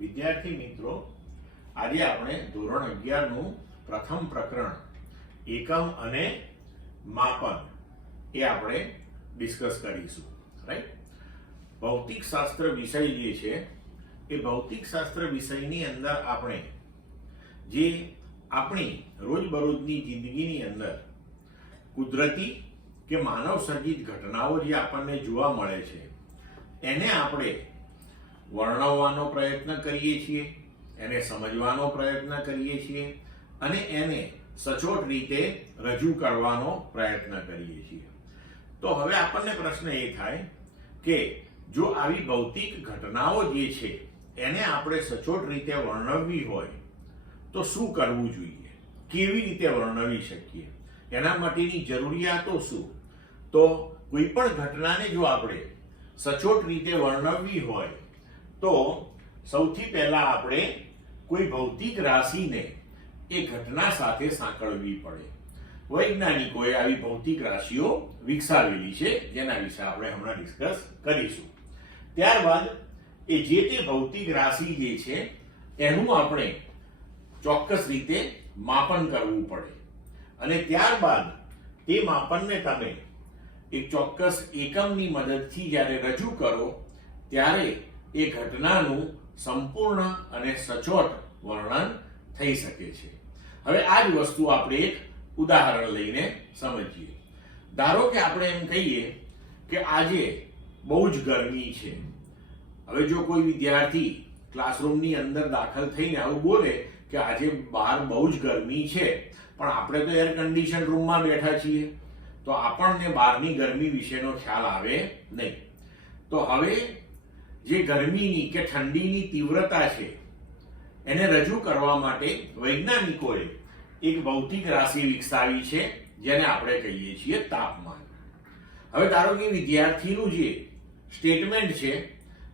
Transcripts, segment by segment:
વિદ્યાર્થી મિત્રો, આજે આપણે ધોરણ 11 નું પ્રથમ પ્રકરણ એકમ અને માપન એ આપણે ડિસ્કસ કરીશું. રાઈટ? ભૌતિક શાસ્ત્ર વિષય જે છે એ ભૌતિક શાસ્ત્ર વિષયની અંદર આપણે જે આપણી રોજબરોજની જિંદગીની અંદર કુદરતી કે માનવ સર્જિત ઘટનાઓ જે આપણને જોવા મળે છે એને આપણે વર્ણવવાનો પ્રયત્ન કરીએ છીએ, એને સમજવાનો પ્રયત્ન કરીએ છીએ અને એને સચોટ રીતે રજૂ કરવાનો પ્રયત્ન કરીએ છીએ. તો હવે આપણને પ્રશ્ન એ થાય કે જો આવી ભૌતિક ઘટનાઓ જે છે એને આપણે સચોટ રીતે વર્ણવવી હોય તો શું કરવું જોઈએ, કેવી રીતે વર્ણવી શકીએ, એના માટેની જરૂરિયાતો શું? તો કોઈ પણ ઘટનાને જો આપણે સચોટ રીતે વર્ણવવી હોય તો સૌથી પહેલા આપણે કોઈ ભૌતિક રાશિને એ ઘટના સાથે સાંકળવી પડે. વૈજ્ઞાનિકોએ આવી ભૌતિક રાશિઓ વિકસાવેલી છે, જેના વિશે આપણે હમણાં ડિસ્કસ કરીશું. ત્યારબાદ એ જે તે ભૌતિક રાશિ જે છે એનું આપણે ચોક્કસ રીતે માપન કરવું પડે અને ત્યારબાદ તે માપનને તમે એક ચોક્કસ એકમની મદદથી જ્યારે રજૂ કરો ત્યારે એ ઘટનાનું સંપૂર્ણ અને સચોટ વર્ણન થઈ શકે છે. હવે આ જ વસ્તુ આપણે એક ઉદાહરણ લઈને સમજીએ. ધારો કે આપણે એમ કહીએ કે આજે બહુ જ ગરમી છે. હવે જો કોઈ વિદ્યાર્થી ક્લાસરૂમની અંદર દાખલ થઈને આવું બોલે કે આજે બહાર બહુ જ ગરમી છે, પણ આપણે તો એર કન્ડિશન રૂમમાં બેઠા છીએ, તો આપણને બહારની ગરમી વિશેનો ખ્યાલ આવે નહીં. તો હવે જે ગરમીની કે ઠંડીની તીવ્રતા છે એને રજૂ કરવા માટે વૈજ્ઞાનિકોએ એક ભૌતિક રાશિ વિકસાવી છે જેને આપણે કહીએ છીએ તાપમાન. હવે ધારો કે વિદ્યાર્થીનું જે સ્ટેટમેન્ટ છે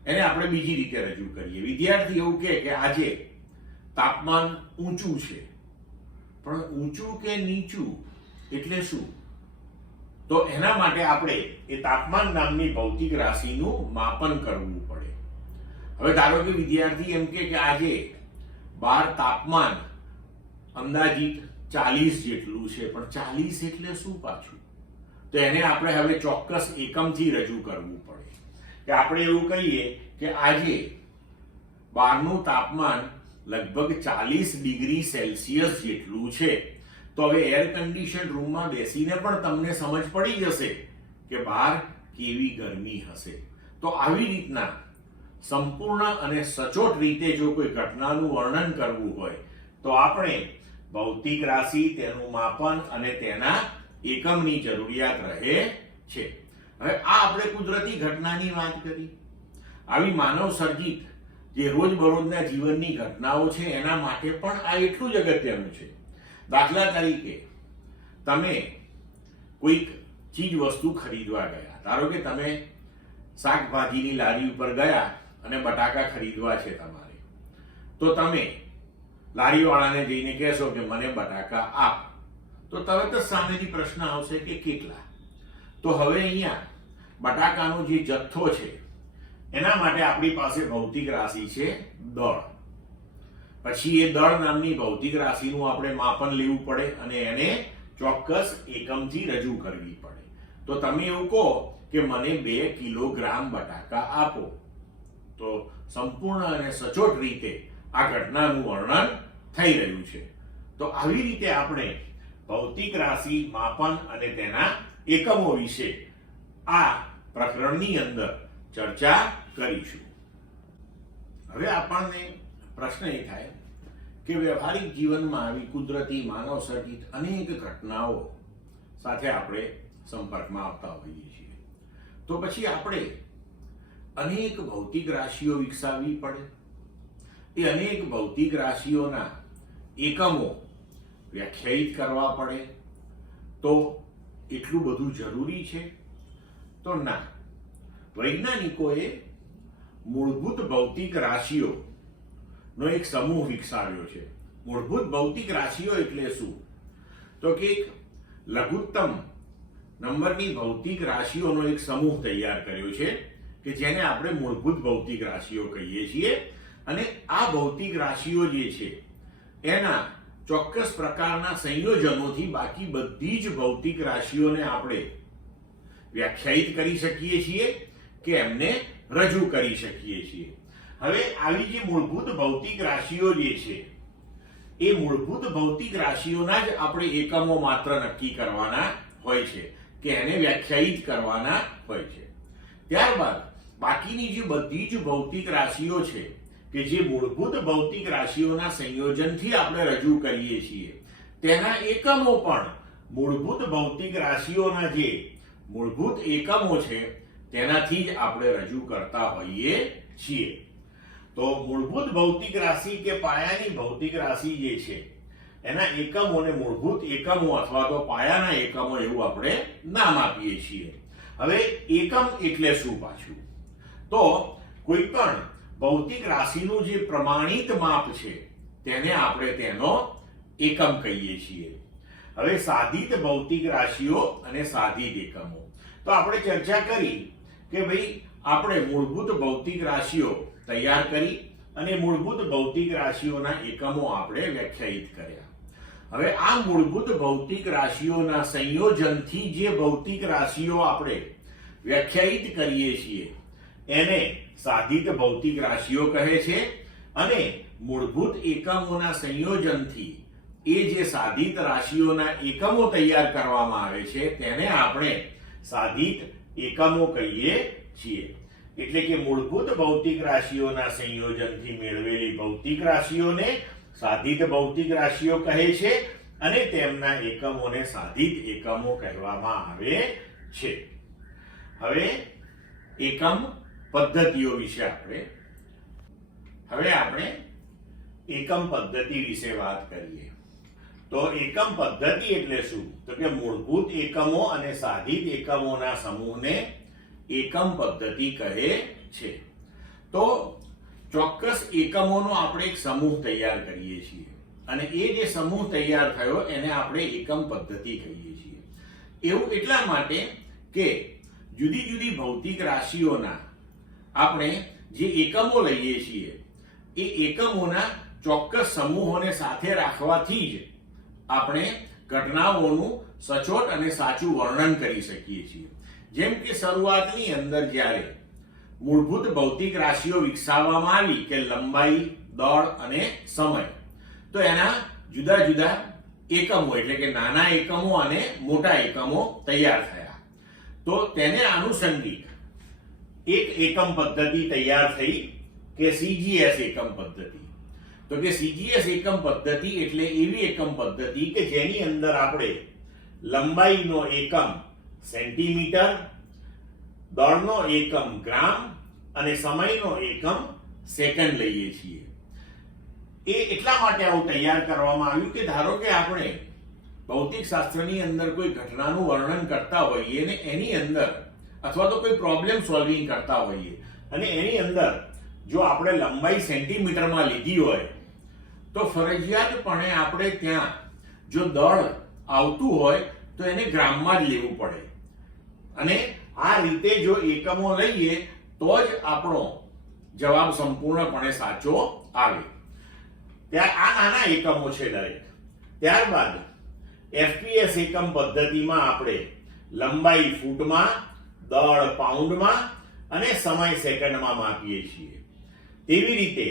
એને આપણે બીજી રીતે રજૂ કરીએ. વિદ્યાર્થી એવું કહે કે આજે તાપમાન ઊંચું છે, પણ ઊંચું કે નીચું એટલે શું? તો એના માટે આપણે એ તાપમાન નામની ભૌતિક રાશિનું માપન કરવું પડે. હવે ધારો કે વિદ્યાર્થી એમ કે આજે બહાર તાપમાન અંદાજિત 40 જેટલું છે, પણ 40 એટલે શું પાછું? તો એને આપણે હવે ચોક્કસ એકમથી રજૂ કરવું પડે કે આપણે એવું કહીએ કે આજે બહારનું તાપમાન લગભગ 40 ડિગ્રી સેલ્સિયસ જેટલું છે. તો હવે એર કન્ડિશન રૂમમાં બેસીને પણ તમને સમજ પડી જશે કે બહાર કેવી ગરમી હશે. તો આવી રીતના સંપૂર્ણ અને સચોટ રીતે જો કોઈ ઘટનાનું વર્ણન કરવું હોય તો આપણે ભૌતિક રાશિ, તેનું માપન અને તેના એકમની જરૂરિયાત રહે છે. હવે આ આપણે કુદરતી ઘટનાની વાત કરી. આવી માનવ સર્જિત જે રોજબરોજના જીવનની ઘટનાઓ છે એના માટે પણ આ એટલું જ અગત્યનું છે. દાખલા તરીકે તમે કોઈક ચીજ વસ્તુ ખરીદવા ગયા. ધારો કે તમે શાકભાજીની લારી ઉપર ગયા અને બટાકા ખરીદવા છે તમારે, તો તમે લારીવાળાને જઈને કહેશો કે મને બટાકા આપ, તો તરત જ સામેથી પ્રશ્ન આવશે કે કેટલા? તો હવે અહીંયા બટાકાનો જે જથ્થો છે એના માટે આપણી પાસે ભૌતિક રાશિ છે દળ. પછી એ દળ નામની ભૌતિક રાશિનું આપણે માપન લેવું પડે અને એને ચોક્કસ એકમથી રજૂ કરવી પડે. તો તમે એવું કહો કે મને 2 કિલોગ્રામ બટાકા આપો, તો સંપૂર્ણ અને સચોટ રીતે આ ઘટનાનું વર્ણન થઈ રહ્યું છે. તો આવી રીતે આપણે ભૌતિક રાશિ, માપન અને તેના એકમો વિશે આ પ્રકરણની અંદર ચર્ચા કરીશું. હવે આપણને પ્રશ્ન એ થાય કે વ્યવહારિક જીવનમાં આવી કુદરતી માનવ સર્જિત અનેક ઘટનાઓ સાથે આપણે સંપર્કમાં આવતા હોઈએ છીએ, તો પછી આપણે અનેક ભૌતિક રાશિઓ વિકસાવવી પડે. એ અનેક ભૌતિક રાશિઓના એકમો વ્યાખ્યાયિત કરવા પડે. તો એટલું બધું જરૂરી છે? તો ના. વૈજ્ઞાનિકોએ મૂળભૂત ભૌતિક રાશિઓ નો એક સમૂહ વિકસાવ્યો છે. મૂળભૂત ભૌતિક રાશિઓ એટલે શું? તો કે એક લઘુત્તમ નંબરની ભૌતિક રાશિઓનો એક સમૂહ તૈયાર કર્યો છે કે જેને આપણે મૂળભૂત ભૌતિક રાશિઓ કહીએ છીએ. અને આ ભૌતિક રાશિઓ જે છે એના ચોક્કસ પ્રકારના સંયોજનોથી બાકી બધી જ ભૌતિક રાશિઓને આપણે વ્યાખ્યાયિત કરી શકીએ છીએ કે એમને રજૂ કરી શકીએ છીએ. હવે આવી જે મૂળભૂત ભૌતિક રાશિઓ જે છે એ મૂળભૂત ભૌતિક રાશિઓના જ આપણે એકમો માત્ર નક્કી કરવાના હોય છે કે એને વ્યાખ્યાયિત કરવાના હોય છે. ત્યારબાદ બાકીની જે બધી જ ભૌતિક રાશિઓ છે કે જે મૂળભૂત ભૌતિક રાશિઓના સંયોજનથી આપણે રજૂ કરીએ છીએ તેના એકમો પણ મૂળભૂત ભૌતિક રાશિઓના જે મૂળભૂત એકમો છે તેનાથી જ આપણે રજૂ કરતા હોઈએ છીએ. તો મૂળભૂત ભૌતિક રાશિ કે પાયાની ભૌતિક રાશિ જે છે એના એકમોને મૂળભૂત એકમો અથવા તો પાયાના એકમો એવું આપણે નામ આપીએ છીએ. હવે એકમ એટલે શું પાછું? તો કોઈ પણ ભૌતિક રાશિનું જે પ્રમાણિત માપ છે તેને આપણે તેનો એકમ કહીએ છીએ. હવે સાધિત ભૌતિક રાશિઓ અને સાધિત એકમો. તો આપણે ચર્ચા કરી કે ભાઈ આપણે મૂળભૂત ભૌતિક રાશિઓ તૈયાર કરી અને મૂળભૂત ભૌતિક રાશિઓના એકમો આપણે વ્યાખ્યાયિત કર્યા. હવે આ મૂળભૂત ભૌતિક રાશિઓના સંયોજનથી જે ભૌતિક રાશિઓ આપણે વ્યાખ્યાયિત કરીએ છીએ એને સાધિત ભૌતિક રાશિઓ કહે છે અને મૂળભૂત એકમોના સંયોજનથી એ જે સાધિત રાશિઓના એકમો તૈયાર કરવામાં આવે છે તેને આપણે સાધિત એકમો કહીએ છીએ. એટલે કે મૂળભૂત ભૌતિક રાશિઓના સંયોજનથી મેળવેલી ભૌતિક રાશિઓને સાધિત ભૌતિક રાશિઓ કહે છે અને તેમના એકમોને સાધિત એકમો કહેવામાં આવે છે. હવે એકમ પદ્ધતિઓ વિશે આપણે એકમ પદ્ધતિ વિશે વાત કરીએ. તો એકમ પદ્ધતિ એટલે શું? તો કે મૂળભૂત એકમો અને સાધિત એકમોના સમૂહને એકમ પદ્ધતિ કહે છે. તો ચોક્કસ એકમોનો આપણે એક સમૂહ તૈયાર કરીએ છીએ અને એ જે સમૂહ તૈયાર થયો એને આપણે એકમ પદ્ધતિ કહીએ છીએ. એવું એટલા માટે કે જુદી જુદી ભૌતિક રાશિઓના આપણે જે એકમો લઈએ છીએ એ એકમોના ચોક્કસ સમૂહોને સાથે રાખવાથી જ આપણે ઘટનાઓનું સચોટ અને સાચું વર્ણન કરી શકીએ છીએ. જેમ કે શરૂઆતની અંદર જ્યારે મૂળભૂત ભૌતિક રાશિઓ વિકસાવવામાં આવી કે લંબાઈ, દળ અને સમય, તો એના જુદા જુદા એકમો એટલે કે નાના એકમો અને મોટા એકમો તૈયાર થયા. તો તેને આનુષંગિક એક એકમ પદ્ધતિ તૈયાર થઈ કે સીજીએસ એકમ પદ્ધતિ. તો કે સીજીએસ એકમ પદ્ધતિ એટલે એવી એકમ પદ્ધતિ કે જેની અંદર આપણે લંબાઈનો એકમ સેન્ટીમીટર, દળનો એકમ ગ્રામ અને સમયનો એકમ સેકન્ડ લઈએ છીએ. એ એટલા માટે આવું તૈયાર કરવામાં આવ્યું કે ધારો કે આપણે ભૌતિક શાસ્ત્રની અંદર કોઈ ઘટનાનું વર્ણન કરતા હોઈએ અને એની અંદર અથવા તો કોઈ પ્રોબ્લેમ સોલ્વિંગ કરતા હોઈએ અને એની અંદર જો આપણે લંબાઈ સેન્ટીમીટરમાં લીધી હોય તો ફરજિયાતપણે આપણે ત્યાં જો દળ આવતું હોય તો એને ગ્રામમાં જ લેવું પડે અને આ રીતે જો એકમો લઈએ તો જ આપણો જવાબ સંપૂર્ણપણે સાચો આવે. ત્યાં આ નાના એકમો છે દરેક. ત્યારબાદ એફપીએસ એકમ પદ્ધતિમાં આપણે લંબાઈ ફૂટમાં, દળ પાઉન્ડમાં અને સમય સેકન્ડમાં માપીએ છીએ. તેવી રીતે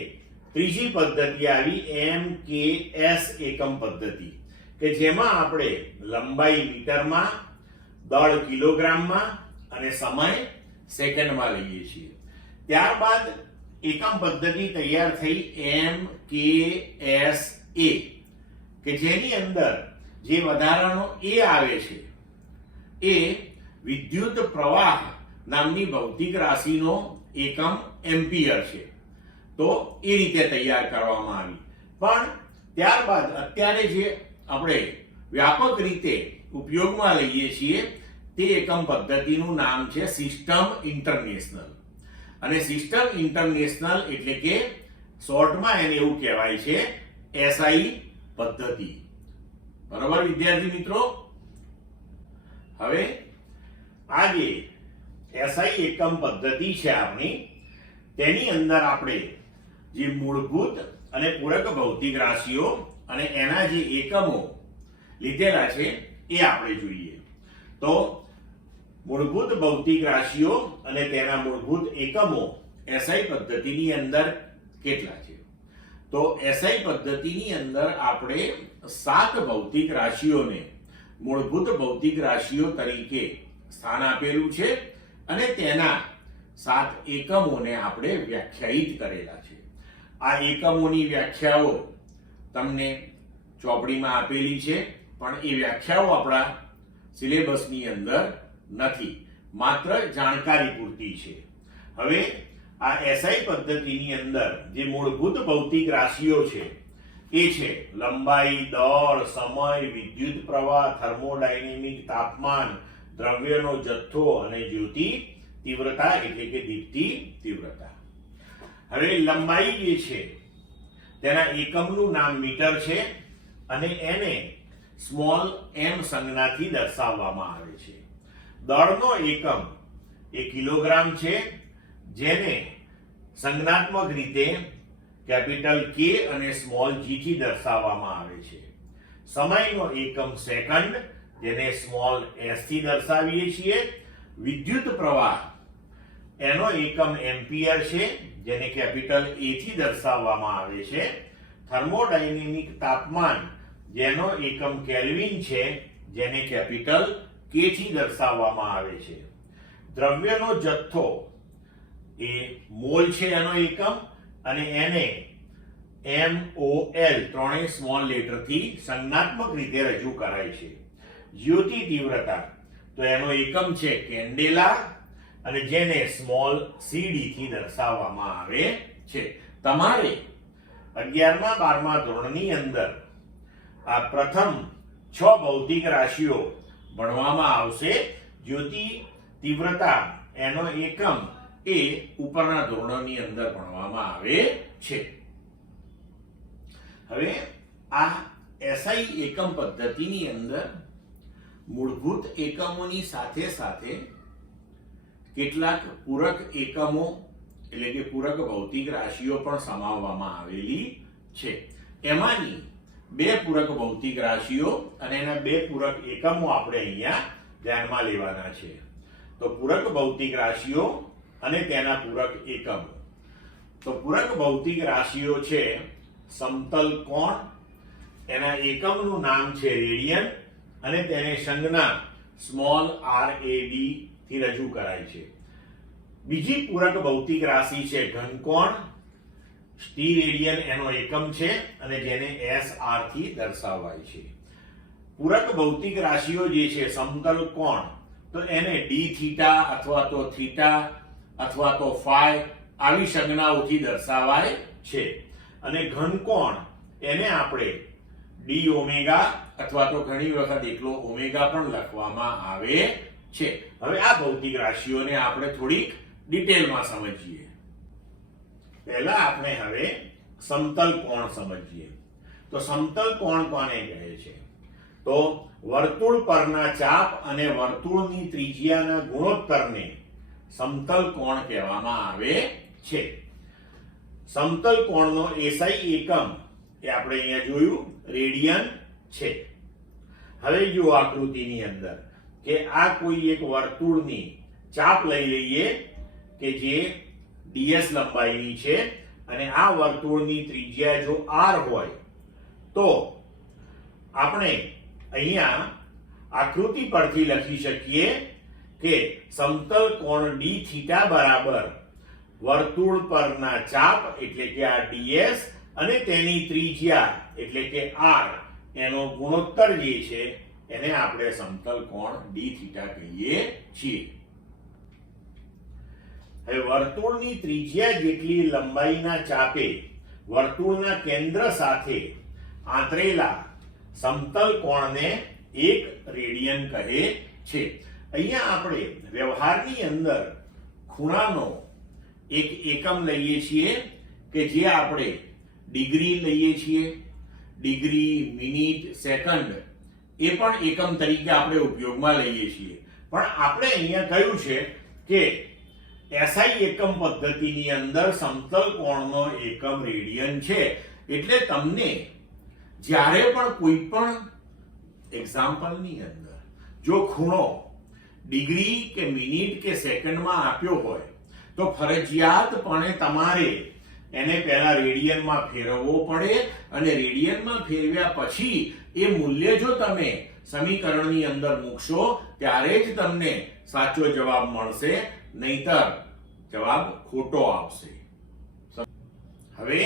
ત્રીજી પદ્ધતિ આવી એમકેએસ એકમ પદ્ધતિ કે જેમાં આપણે લંબાઈ મીટરમાં, દળ કિલોગ્રામમાં અને સમય સેકન્ડમાં લઈએ છીએ. ત્યારબાદ એકમ પદ્ધતિ તૈયાર થઈ એમકેએસએ કે જેની અંદર જે વધારાનો એ આવે છે એ વિદ્યુત પ્રવાહ નામની ભૌતિક રાશિનો એકમ એમ્પિયર છે. તો એ રીતે તૈયાર કરવામાં આવી. પણ ત્યારબાદ અત્યારે જે આપણે વ્યાપક રીતે ઉપયોગમાં લઈએ છીએ તે એકમ પદ્ધતિનું નામ છે સિસ્ટમ ઇન્ટરનેશનલ. અને સિસ્ટમ ઇન્ટરનેશનલ એટલે કે શોર્ટમાં એને એવું કહેવાય છે એસઆઈ પદ્ધતિ. બરાબર વિદ્યાર્થી મિત્રો? હવે આ જે એસઆઈ એકમ પદ્ધતિ છે આપણી, તેની અંદર આપણે જે મૂળભૂત અને પૂરક ભૌતિક રાશિઓ અને એના જે એકમો લીધેલા છે એ આપણે જોઈએ. તો મૂળભૂત ભૌતિક રાશિઓ અને તેના મૂળભૂત એકમો એસઆઈ પદ્ધતિની અંદર કેટલા છે? તો એસઆઈ પદ્ધતિની અંદર આપણે 7 ભૌતિક રાશિઓને મૂળભૂત ભૌતિક રાશિઓ તરીકે સ્થાન આપેલું છે અને તેના 7 એકમોને આપણે વ્યાખ્યાયિત કરેલા છે. આ એકમોની વ્યાખ્યાઓ તમને ચોપડીમાં આપેલી છે, પણ એ વ્યાખ્યાઓ આપણા સિલેબસની અંદર નથી, માત્ર જાણકારી પૂરતી છે. હવે આ એસઆઈ પદ્ધતિની અંદર જે મૂળભૂત ભૌતિક રાશિઓ છે એ છે લંબાઈ, દળ, સમય, વિદ્યુત પ્રવાહ, થર્મોડાયનેમિક, તાપમાન, દ્રવ્યનો જથ્થો અને જ્યોતિ તીવ્રતા એટલે કે દીપ્તિ તીવ્રતા. હવે લંબાઈ જે છે તેના એકમનું નામ મીટર છે અને એને સ્મોલ m સંજ્ઞાથી દર્શાવવામાં આવે છે. દળનો એકમ એ કિલોગ્રામ છે, જેને સંજ્ઞાત્મક રીતે કેપિટલ K અને સ્મોલ g થી દર્શાવવામાં આવે છે. સમયનો એકમ સેકન્ડ, જેને સ્મોલ s થી દર્શાવીએ છીએ. વિદ્યુત પ્રવાહ એનો એકમ એમ્પિયર છે, જેને કેપિટલ A થી દર્શાવવામાં આવે છે. થર્મોડાયનેમિક તાપમાન જેનો એકમ કેલ્વિન છે, જેને કેપિટલ K થી દર્શાવવામાં આવે છે. દ્રવ્યનો જથ્થો એ મોલ છે એનો એકમ, અને એને MOL ત્રણેય સ્મોલ લેટરથી સંજ્ઞાત્મક રીતે રજૂ કરાય છે. જ્યોતિ તીવ્રતા તો એનો એકમ છે કેન્ડેલા, અને જેને સ્મોલ cd થી દર્શાવવામાં આવે છે. તમારે 11મા 12મા ધોરણની અંદર આ પ્રથમ 6 ભૌતિક રાશિઓ ભણવામાં આવશે. જ્યોતિ તીવ્રતા એનો એકમ એ ઉપરના ધોરણોની અંદર ભણવામાં આવે છે. હવે આ એસઆઈ એકમ પદ્ધતિની અંદર મૂળભૂત એકમોની સાથે સાથે કેટલાક પૂરક એકમો એટલે કે પૂરક ભૌતિક રાશિઓ પણ સમાવવામાં આવેલી છે. એમાંની 2 પૂરક ભૌતિક રાશિઓ અને એના 2 પૂરક એકમો આપણે અહીંયા ધ્યાનમાં લેવાના છે. તો પૂરક ભૌતિક રાશિઓ અને તેના પૂરક એકમો. તો પૂરક ભૌતિક રાશિઓ છે સમતલ કોણ, એના એકમનું નામ છે રેડિયન અને તેને સંજ્ઞા સ્મોલ rad થી રજૂ કરાય છે. બીજી પૂરક ભૌતિક રાશિ છે ઘનકોણ. સ્ટીરેડિયન એનો એકમ છે અને જેને SR થી દર્શાવાય છે. પૂરક ભૌતિક રાશિઓ જે છે સમતલ કોણ, તો એને d થીટા અથવા તો થીટા અથવા તો ફાઈ આવી સંજ્ઞાઓથી દર્શાવાય છે. અને ઘનકોણ એને આપણે d ઓમેગા અથવા તો ઘણી વખત એકલો ઓમેગા પણ લખવામાં આવે છે. હવે આ ભૌતિક રાશિઓને આપણે થોડીક ડિટેલમાં સમજીએ. પહેલા આપણે હવે સમતલ કોણ સમજીએ. તો સમતલ કોણ કોને કહે છે? તો વર્તુળ પરના ચાપ અને વર્તુળની ત્રિજ્યાના ગુણોત્તરને સમતલ કોણ કહેવામાં આવે છે. સમતલ કોણનો એસઆઈ એકમ એ આપણે અહીંયા જોયું રેડિયન છે. હવે જો આકૃતિની અંદર કે આ કોઈ એક વર્તુળની ચાપ લઈ લઈએ કે જે ds લંબાઈની છે અને આ વર્તુળની ત્રિજ્યા જો r હોય, તો આપણે અહીંયા આકૃતિ પરથી લખી શકીએ કે સમતલ કોણ d થીટા બરાબર વર્તુળ પરના ચાપ એટલે કે આ ds અને તેની ત્રિજ્યા એટલે કે r એનો ગુણોત્તર જે છે એને આપણે સમતલ કોણ d થીટા કહીએ છીએ. હવે વર્તુળની ત્રિજ્યા જેટલી લંબાઈના ચાપે વર્તુળના કેન્દ્ર સાથે આંતરેલા સમતલ કોણને 1 રેડિયન કહે છે. અહીંયા આપણે વ્યવહારની અંદર ખૂણાનો એક એકમ લઈએ છીએ કે જે આપણે ડિગ્રી લઈએ છીએ. ડિગ્રી, મિનિટ, સેકન્ડ એ પણ એકમ તરીકે આપણે ઉપયોગમાં લઈએ છીએ. પણ આપણે અહીંયા કહ્યું છે કે એસઆઈ એકમ પદ્ધતિની અંદર સમતલ કોણનો એકમ રેડિયન છે. એટલે તમને જ્યારે પણ કોઈ પણ એક્ઝામ્પલની અંદર જો ખૂણો ડિગ્રી કે મિનિટ કે સેકન્ડમાં આપ્યો હોય તો ફરજિયાતપણે તમારે એને પહેલા રેડિયનમાં ફેરવવો પડે અને રેડિયનમાં ફેરવ્યા પછી એ મૂલ્ય જો તમે સમીકરણની અંદર મૂકશો ત્યારે જ તમને સાચો જવાબ મળશે, નહીતર જવાબ ખોટો આવશે. હવે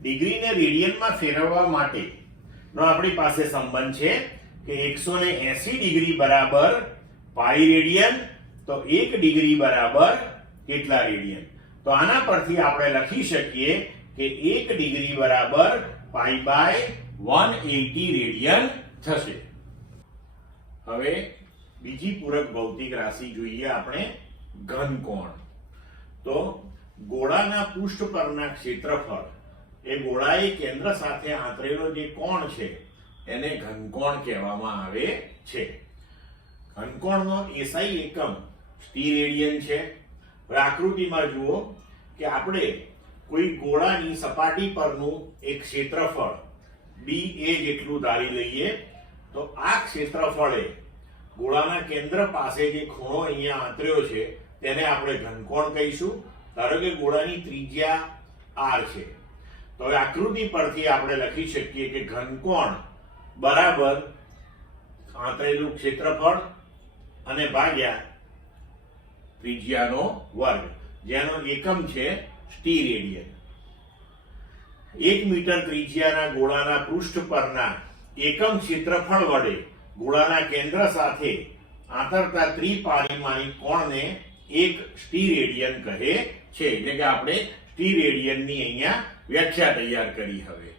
ડિગ્રીને રેડિયનમાં ફેરવવા માટે નો આપણી પાસે સંબંધ છે કે 180 ડિગ્રી બરાબર પાઈ રેડિયન, તો 1 ડિગ્રી બરાબર કેટલા રેડિયન? તો આના પરથી આપણે લખી શકીએ કે 1 ડિગ્રી બરાબર પાઈ બાય 180 રેડિયન થશે. હવે બીજી પૂરક ભૌતિક રાશિ જોઈએ આપણે, ઘનકોણ. તો ગોળાના પૃષ્ઠ પરના ક્ષેત્રફળ એ ગોળાએ કેન્દ્ર સાથે આંતરેલો જે કોણ છે એને ઘનકોણ કહેવામાં આવે છે. ઘનકોણનો એસઆઈ એકમ સ્ટીરેડિયન છે. હવે આકૃતિમાં જુઓ કે આપણે કોઈ ગોળાની સપાટી પરનું એક ક્ષેત્રફળ BA જેટલું ધારી લઈએ તો આ ક્ષેત્રફળે ગોળાના કેન્દ્ર પાસે જે ખૂણો અહીંયા આંતર્યો છે તેને આપણે ઘનકોણ કહીશું. ધારો કે ગોળાની ત્રિજ્યા r છે, તો હવે આકૃતિ પરથી આપણે લખી શકીએ કે ઘનકોણ બરાબર આંતરેલું ક્ષેત્રફળ અને ભાગ્યા ત્રિજ્યાનો વર્ગ, જેનો એકમ છે સ્ટીરેડિયન. 1 મીટર ત્રિજ્યાના ગોળાના પૃષ્ઠ પરના એકમ ક્ષેત્રફળ વડે ગોળાના કેન્દ્ર સાથે આંતરતા ત્રિપારિમાણિક કોણને એક સ્ટીરેડિયન કહે છે. એટલે કે આપણે સ્ટીરેડિયનની અહીંયા વ્યાખ્યા તૈયાર કરી. હવે